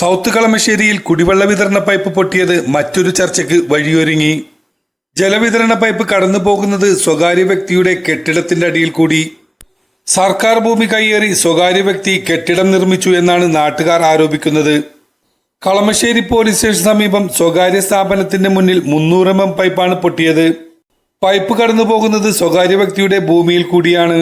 South കളമശ്ശേരിയിൽ കുടിവെള്ള വിതരണ pipe പൊട്ടിയത് മറ്റൊരു ചർച്ചയ്ക്ക് വഴിയൊരുങ്ങി. ജലവിതരണ പൈപ്പ് കടന്നു പോകുന്നത് സ്വകാര്യ വ്യക്തിയുടെ കെട്ടിടത്തിന്റെ അടിയിൽ കൂടി. സർക്കാർ ഭൂമി കയ്യേറി സ്വകാര്യ വ്യക്തി കെട്ടിടം നിർമ്മിച്ചു എന്നാണ് നാട്ടുകാർ ആരോപിക്കുന്നത്. കളമശ്ശേരി പോലീസ് സ്റ്റേഷന് സമീപം സ്വകാര്യ സ്ഥാപനത്തിന്റെ മുന്നിൽ 300 mm പൈപ്പാണ് പൊട്ടിയത്. പൈപ്പ് കടന്നു പോകുന്നത് സ്വകാര്യ വ്യക്തിയുടെ ഭൂമിയിൽ കൂടിയാണ്.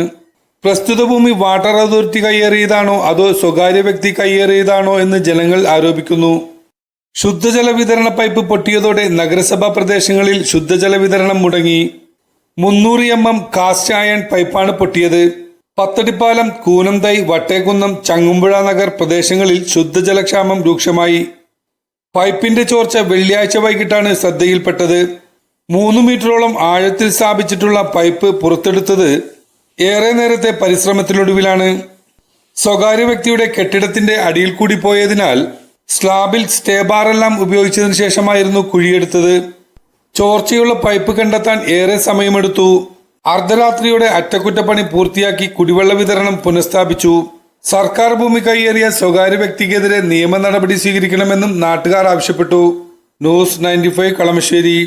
പ്രസ്തുത ഭൂമി വാട്ടർ അതോറിറ്റി കയ്യേറിയതാണോ അതോ സ്വകാര്യ വ്യക്തി കയ്യേറിയതാണോ എന്ന് ജനങ്ങൾ ആരോപിക്കുന്നു. ശുദ്ധജല വിതരണ പൈപ്പ് പൊട്ടിയതോടെ നഗരസഭാ പ്രദേശങ്ങളിൽ ശുദ്ധജല വിതരണം മുടങ്ങി. 300 mm കാസ്റ്റ് അയൺ പൈപ്പാണ് പൊട്ടിയത്. പത്തടിപ്പാലം, കൂനംതൈ, വട്ടേക്കുന്നം, ചങ്ങുമ്പുഴ നഗർ പ്രദേശങ്ങളിൽ ശുദ്ധജലക്ഷാമം രൂക്ഷമായി. പൈപ്പിന്റെ ചോർച്ച വെള്ളിയാഴ്ച വൈകിട്ടാണ് ശ്രദ്ധയിൽപ്പെട്ടത്. 3 മീറ്ററോളം ആഴത്തിൽ സ്ഥാപിച്ചിട്ടുള്ള പൈപ്പ് പുറത്തെടുത്തത് ഏറെ നേരത്തെ പരിശ്രമത്തിനൊടുവിലാണ്. സ്വകാര്യ വ്യക്തിയുടെ കെട്ടിടത്തിന്റെ അടിയിൽ കൂടി പോയതിനാൽ സ്ലാബിൽ സ്റ്റേബാറെല്ലാം ഉപയോഗിച്ചതിനു ശേഷമായിരുന്നു കുഴിയെടുത്തത്. ചോർച്ചയുള്ള പൈപ്പ് കണ്ടെത്താൻ ഏറെ സമയമെടുത്തു. അർദ്ധരാത്രിയോടെ അറ്റകുറ്റപ്പണി പൂർത്തിയാക്കി കുടിവെള്ള വിതരണം പുനഃസ്ഥാപിച്ചു. സർക്കാർ ഭൂമി കയ്യേറിയ സ്വകാര്യ വ്യക്തിക്കെതിരെ നിയമ നടപടി സ്വീകരിക്കണമെന്നും നാട്ടുകാർ ആവശ്യപ്പെട്ടു. ന്യൂസ് 95 കളമശ്ശേരി.